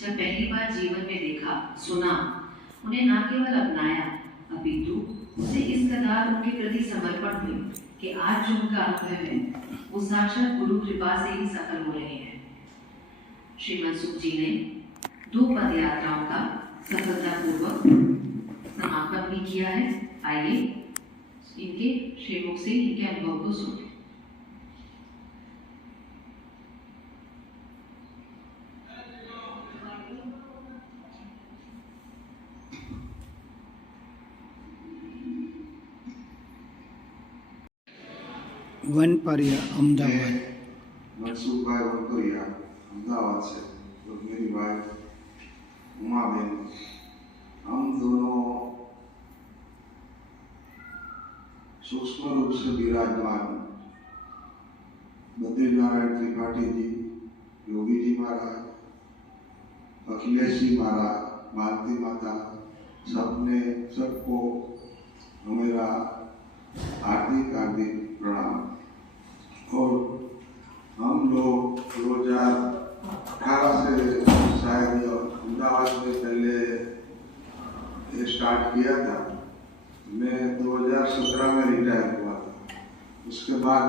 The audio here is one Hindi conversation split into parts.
जब पहली बार जीवन में देखा, सुना, उन्हें न केवल अपनाया, अपितु उसे इस कदार उनके प्रति समर्पण हुए कि आज जो उनका अनुभव है वो साक्षात गुरु कृपा से ही सफल हो रहे हैं। श्री मनसुख जी ने 2 पद यात्राओं का सफलतापूर्वक समापन भी किया है। आइए इनके श्रीमुख से इनके अनुभव को सुने। वनपरिया अहमदाबाद। मनसुख भाई वनपरिया अहमदाबाद से और मेरी वाइफ उमा बहन, हम दोनों सूक्ष्म रूप से विराजमान बद्रीनारायण त्रिपाठी जी, योगी जी महाराज, अखिलेश जी महाराज, भारती माता, सबको मेरा हार्दिक प्रणाम। और हम लोग 2018 से शायद अहमदाबाद में पहले स्टार्ट किया था। मैं 2017 में रिटायर हुआ था। उसके बाद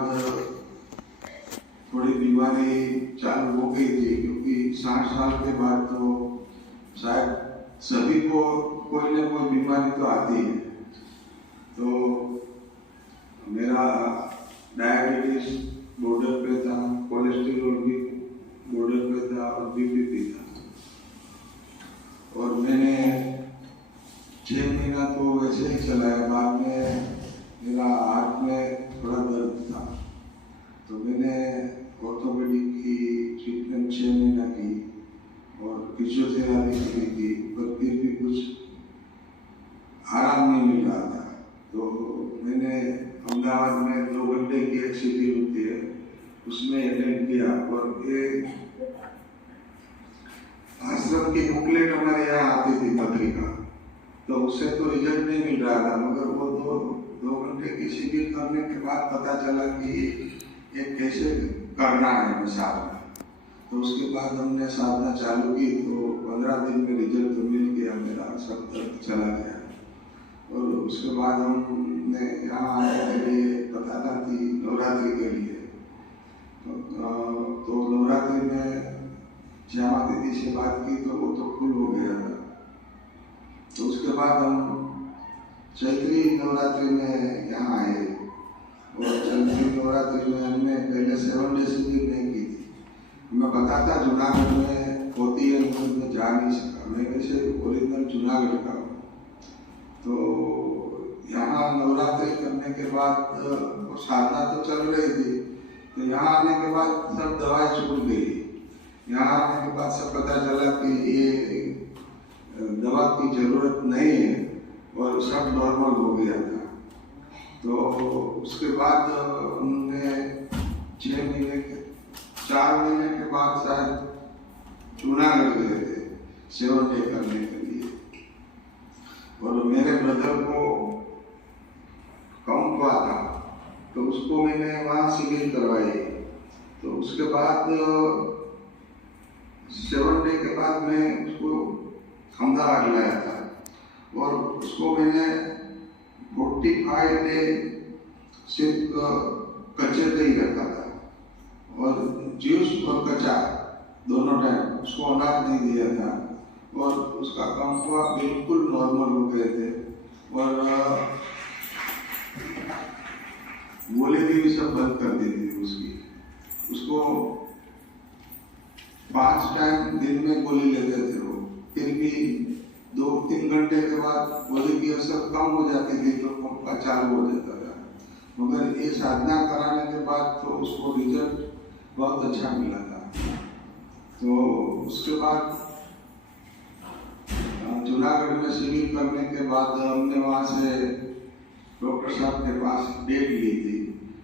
थोड़ी बीमारी चालू हो गई थी, क्योंकि 60 साल के बाद तो शायद सभी को कोई ना कोई बीमारी तो आती है। तो मेरा डायबिटीज बॉर्डर पे था, कोलेस्ट्रॉल भी बॉर्डर पे था और बीपी भी था। और मैंने 6 महीना तो वैसे ही चलाया। बाद में मेरा हाथ में थोड़ा दर्द था, तो मैंने ऑर्थोपेडिक की ट्रीटमेंट 6 महीना की और फिजियोथेरापी की थी, पर फिर भी कुछ आराम नहीं मिल रहा था। तो मैंने अहमदाबाद में 2 घंटे की एक शिविर होती है, उसमें अटेंड किया। और ये आश्रम की बुकलेट हमारे यहाँ आती थी पत्रिका, तो उससे तो रिजल्ट नहीं मिल रहा था। मगर वो 2 घंटे की शिविर करने के बाद पता चला कि ये कैसे करना है साधना। तो उसके बाद हमने साधना चालू की, तो 15 दिन में रिजल्ट तो मिल गया, मेरा सब दर्द चला गया। और उसके बाद हमने यहाँ आने के लिए बताना थी नवरात्रि के लिए। तो नवरात्रि में श्यामा दीदी से बात की, तो वो तो फुल हो गया था। तो उसके बाद हम चैत्री नवरात्रि में यहाँ आए, और चैत्री नवरात्रि में हमने पहले 7 डे शिविर नहीं की थी। मैं बताता जूनागढ़ में होती है, लेकिन मैं जा नहीं सका। मैं वैसे ओरिजिनल जूनागढ़ का हूँ। तो यहाँ नवरात्रि करने के बाद वो साधना तो चल रही थी, तो यहाँ आने के बाद सब दवाई छूट गई। यहाँ आने के बाद सब पता चला कि ये दवा की जरूरत नहीं है और सब नॉर्मल हो गया था। तो उसके बाद उन्होंने 4 महीने के बाद शायद जूनागढ़ गए थे 7 डे करने के लिए। और मेरे ब्रदर को कम हुआ था, तो उसको मैंने वहाँ शिविर करवाई। तो उसके बाद 7 डे के बाद मैं उसको अहमदाबाद लाया था, और उसको मैंने 45 डे सिर्फ कच्चे दही रखा था, और जूस और कच्चा दोनों टाइम उसको अनाज नहीं दिया था। और उसका कंफा बिल्कुल नॉर्मल हो गए थे, और गोली भी सब बंद कर दी थी उसकी। उसको 5 टाइम दिन में गोली लेते थे वो, फिर भी 2-3 घंटे के बाद गोली की असर कम हो जाती थी, तो कंफा चालू हो जाता था। मगर ये साधना कराने के बाद तो उसको रिजल्ट बहुत अच्छा मिला था। तो उसके बाद जूनागढ़ में शिविर करने के बाद हमने वहाँ से डॉक्टर साहब के पास डेट ली थी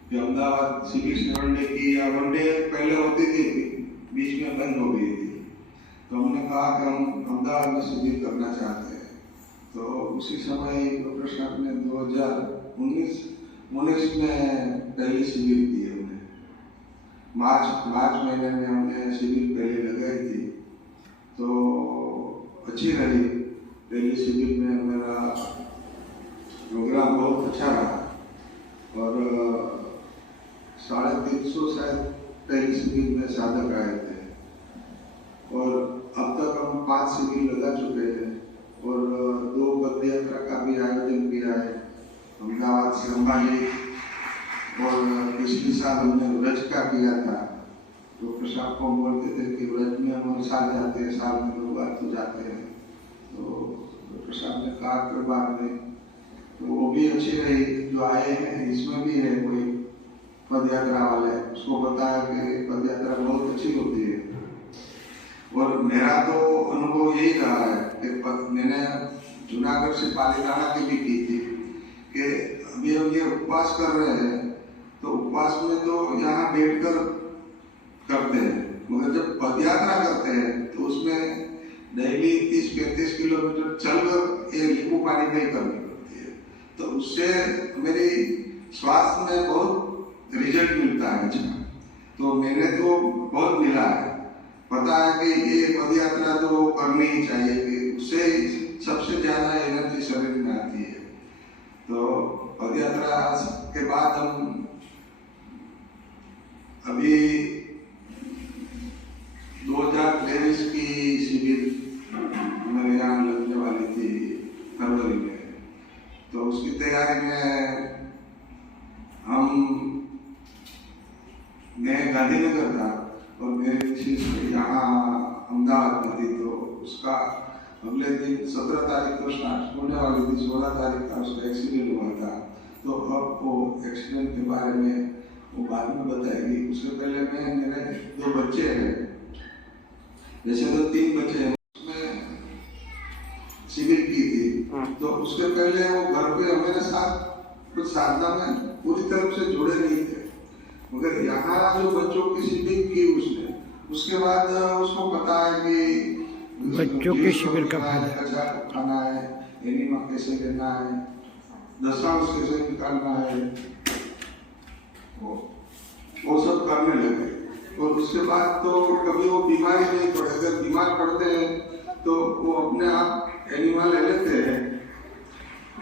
कि अहमदाबाद शिविर 7 डे की या 1 डे पहले होती थी, बीच में बंद हो गई थी। तो हमने कहा कि हम अहमदाबाद में शिविर करना चाहते हैं। तो उसी समय डॉक्टर साहब ने 2019 में पहली शिविर दी हमने। मार्च महीने में हमने शिविर पहले लगाई थी। तो अच्छी रही। पहले शिविर में मेरा प्रोग्राम बहुत अच्छा रहा और 350 शायद पहले शिविर में साधक आए थे और अब तक हम 5 शिविर लगा चुके हैं और 2 पद यात्रा का भी आयोजन किया है अहमदाबाद से अंबाजी और पिछले साल हमने व्रज का किया था। डॉक्टर साहब को बोलते थे कि व्रज में हम साल जाते हैं, साल में 2 बार तो जाते हैं, तो डॉक्टर साहब ने कहा कि बाद में तो वो भी अच्छी रही। जो आए हैं इसमें भी है कोई पद यात्रा वाले, उसको बताया कि पद यात्रा बहुत अच्छी होती है और मेरा तो अनुभव यही रहा है कि मैंने जूनागढ़ से पालीताना की भी की थी कि अभी हम ये उपवास कर रहे हैं तो उपवास में तो यहाँ बैठकर करते हैं, मगर जब पद यात्रा करते हैं तो उसमें डेली 30-35 किलोमीटर चलकर ये नींबू पानी नहीं करनी पड़ती है, तो उससे मेरी स्वास्थ्य में बहुत रिजल्ट मिलता है अच्छा। तो मैंने तो बहुत मिला है, पता है कि ये पद यात्रा तो करनी ही चाहिए कि उससे सबसे ज्यादा एनर्जी शरीर में आती है। तो पद यात्रा के बाद हम अभी 2023 की शिविर हमारे यहाँ लगने वाली थी फरवरी में, तो उसकी तैयारी में मैं गांधीनगर था और मेरी शिविर यहाँ अहमदाबाद में थी, तो उसका अगले दिन 17 तारीख को स्टार्ट होने वाली थी, 16 तारीख का उसका एक्सीडेंट हुआ था। तो अब वो एक्सीडेंट के बारे में वो बाद में बताएगी। उससे पहले मेरे 2 बच्चे हैं, जैसे तो 3 बच्चे हैं, उसमें शिविर की थी। तो उसके पहले वो घर पे हमारे साथ कुछ साधना में पूरी तरह से जुड़े नहीं थे, मगर यहाँ जो बच्चों की शिविर की उसने, उसके बाद उसको पता है कि बच्चों के शिविर का फायदा खाना है, एनिमा कैसे लेना है, दशांश कैसे निकालना है, वो सब करने लगे। और उसके बाद तो कभी वो बीमारी नहीं पड़े, अगर बीमार पड़ते हैं तो वो अपने आप एनिमा ले लेते हैं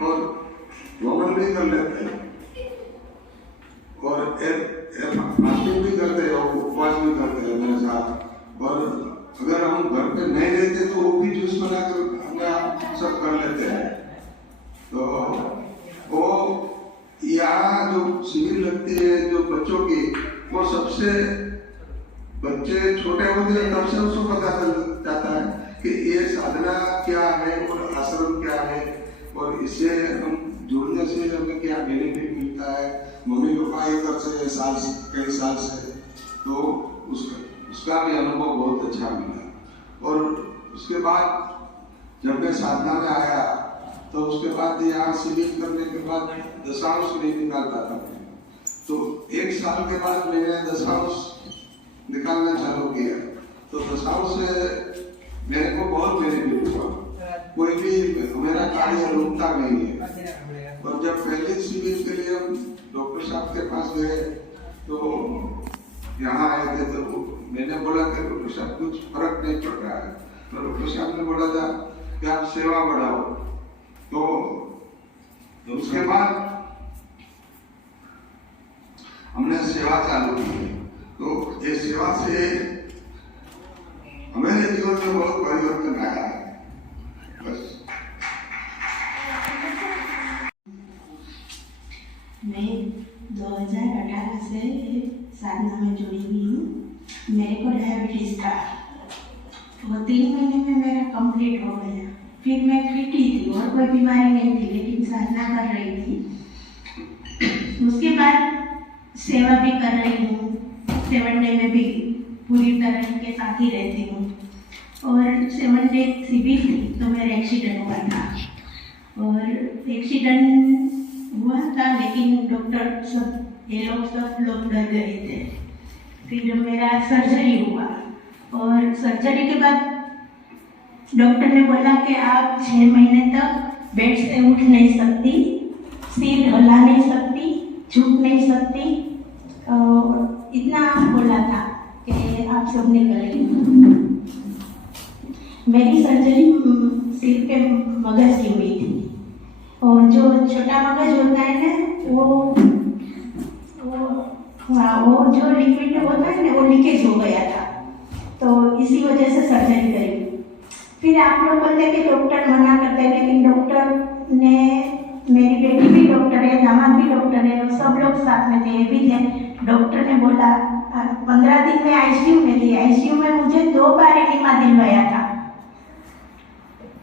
और वमन भी कर लेते हैं और फास्टिंग भी करते हैं और उपवास भी करते हैं मेरे साथ। और अगर हम घर पे नहीं रहते तो वो भी जूस बनाकर अपने आप सब कर लेते हैं। तो वो यहाँ जो शिविर लगती है जो बच्चों की, वो सबसे बच्चे छोटे होते हैं तब से उसको पता चल जाता है कि ये साधना क्या है और आश्रम क्या है और इससे हम जुड़ने से हमें क्या बेनिफिट मिलता है। मम्मी पापा ये करते हैं कई साल से, तो उसका भी अनुभव बहुत अच्छा मिला। और उसके बाद जब मैं साधना में आया तो उसके बाद यहाँ शिविर करने के बाद दशांश नहीं निकालता था, तो 1 साल के बाद मैंने दशांश निकालना चालू किया। तो दशांश से मेरे को बहुत बेनिफिट हुआ, कोई भी मेरा कार्य रुकता नहीं है। और जब पहले शिविर के लिए हम डॉक्टर साहब के पास गए तो यहाँ आए थे, तो मैंने बोला कि डॉक्टर साहब कुछ फर्क नहीं पड़ रहा है, तो डॉक्टर साहब ने बोला था कि आप सेवा बढ़ाओ। तो उसके बाद हमने सेवा चालू की, तो ये सेवा से हमारे जीवन में बहुत परिवर्तन आया है। बस मैं 2018 से साधना में जुड़ी हुई हूँ। मेरे को डायबिटीज था, वो 3 महीने में मेरा कंप्लीट हो गया। फिर मैं फिट ही थी और कोई बीमारी नहीं थी, लेकिन साधना कर रही थी। उसके बाद सेवा भी कर रही हूँ, 7 डे में भी पूरी तरह के साथ ही रहती हूँ। और 7 डे शिविर थी तो मेरा एक्सीडेंट हुआ था, और एक्सीडेंट हुआ था लेकिन डॉक्टर सब लोग डर गए थे। फिर मेरा सर्जरी हुआ, और सर्जरी के बाद डॉक्टर ने बोला कि आप 6 महीने तक बेड से उठ नहीं सकती, सिर हिला नहीं सकती, झुक नहीं सकती, और इतना बोला था कि आप सब निकलेंगे। मेरी सर्जरी सिर पे मगज की हुई थी। और जो छोटा मगज होता है ना वो जो लिक्विड होता है ना वो लीकेज हो गया था, तो इसी वजह से सर्जरी करी। फिर आप लोग बोलते हैं कि डॉक्टर मना करते हैं, लेकिन डॉक्टर ने, मेरी बेटी भी डॉक्टर है, दामाद भी डॉक्टर है, और सब लोग साथ में थे, ये भी थे। डॉक्टर ने बोला 15 दिन में आईसीयू में थी। आईसीयू में मुझे 2 बार एनिमा दिलवाया था,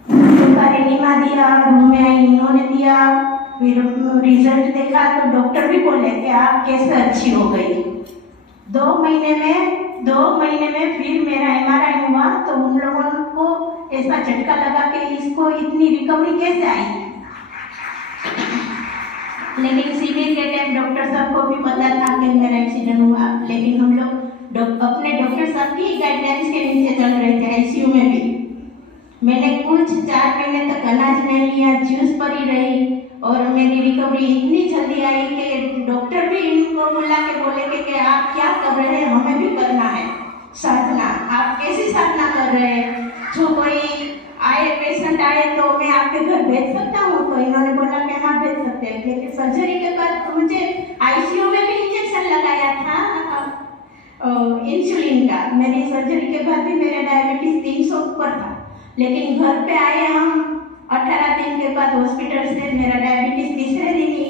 2 बार एनिमा दिया, रूम में आई, इन्होंने दिया। फिर रिजल्ट देखा तो डॉक्टर भी बोले कि आप कैसे अच्छी हो गई। 2 महीने में फिर मेरा एमआरआई हुआ तो उन लोगों को ऐसा झटका लगा कि इसको इतनी रिकवरी कैसे आई। लेकिन शिविर के टाइम डॉक्टर साहब को भी पता था कि मेरा एक्सीडेंट हुआ, लेकिन हम लोग अपने डॉक्टर साहब की गाइडलाइंस के नीचे चल रहे थे। आईसीयू में भी मैंने कुछ 4 महीने तक अनाज नहीं लिया, जूस पर ही रही, और मेरी रिकवरी इतनी जल्दी आई कि डॉक्टर भी इनको बुला के बोले कि आप क्या कर रहे हैं, हमें भी करना है साधना। आप कैसी साधना कर रहे हैं? जो कोई आए, पेशेंट आए तो मैं आपके घर भेज सकता हूँ? तो इन्होंने बोला कि हाँ भेज सकते हैं। लेकिन सर्जरी के बाद मुझे आईसीयू में भी इंजेक्शन लगाया था इंसुलिन का। मेरी सर्जरी के बाद भी मेरा डायबिटीज 300 ऊपर था, लेकिन घर पे आए हम 18 दिन के बाद हॉस्पिटल से, मेरा डायबिटीज तीसरे दिन ही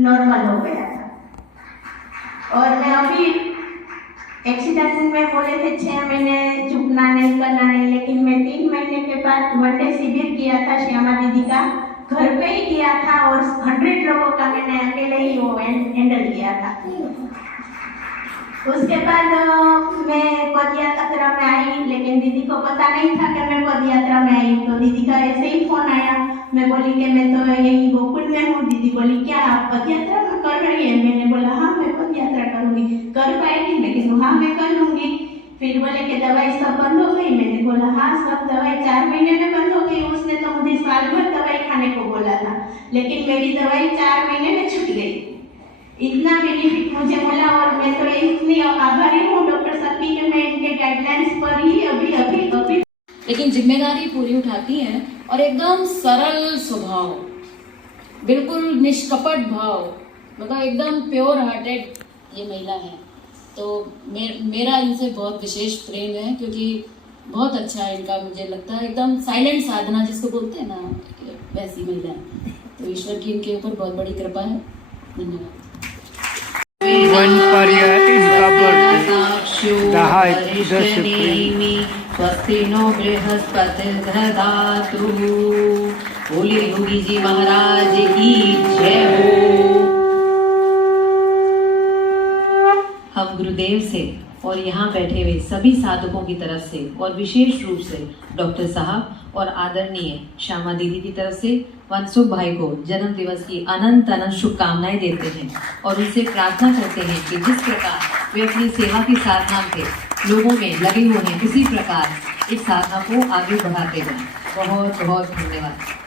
नॉर्मल हो गया था। और मैं अभी एक्सीडेंट में बोले थे 6 महीने झुकना नहीं, करना नहीं, लेकिन मैं 3 महीने के बाद 1 डे शिविर किया था श्यामा दीदी का, घर पे ही किया था, और 100 लोगों का मैंने अकेले ही वो हैंडल किया था। उसके बाद मैं पद यात्रा में आई, लेकिन दीदी को पता नहीं था कि मैं पद यात्रा में आई। तो दीदी का ऐसे ही फोन आया, मैं बोली कि मैं तो यही गोकुल में हूँ। दीदी बोली क्या आप पद यात्रा में कर रही है? मैंने बोला हाँ मैं पद यात्रा करूँगी। कर पाएगी? लेकिन हाँ मैं कर लूँगी। फिर बोले कि दवाई सब बंद हो गई? मैंने बोला हाँ सब दवाई 4 महीने में बंद हो गई। उसने तो मुझे साल भर दवाई खाने को बोला था, लेकिन मेरी दवाई 4 महीने में छूट गई। इतना बेनिफिट मुझे मिला, और मैं तो इतनी आभारी हूँ डॉक्टर साहब की कि मैं इनके गाइडलाइंस पर ही अभी लेकिन जिम्मेदारी पूरी उठाती हैं और एकदम सरल स्वभाव, बिल्कुल निष्कपट भाव, मतलब एकदम प्योर हार्टेड ये महिला है। तो मेरा इनसे बहुत विशेष प्रेम है, क्योंकि बहुत अच्छा है इनका, मुझे लगता है एकदम साइलेंट साधना जिसको बोलते हैं ना, वैसी महिला है। तो ईश्वर की इनके ऊपर बहुत बड़ी कृपा है। धन्यवाद। 1 पर इनका बर्थडे 10 स्वस्ति नो बृहस्पतिर्दधातु। बोले योगी जी महाराज की जय हो। हम गुरुदेव से और यहाँ बैठे हुए सभी साधकों की तरफ से, और विशेष रूप से डॉक्टर साहब और आदरणीय श्यामा दीदी की तरफ से मनसुख भाई को जन्म दिवस की अनंत अनंत शुभकामनाएं देते हैं, और उनसे प्रार्थना करते हैं कि जिस प्रकार वे अपनी सेवा की साधना थे लोगों में लगे हुए हैं, इसी प्रकार इस साधना को आगे बढ़ाते जाएं। बहुत बहुत धन्यवाद।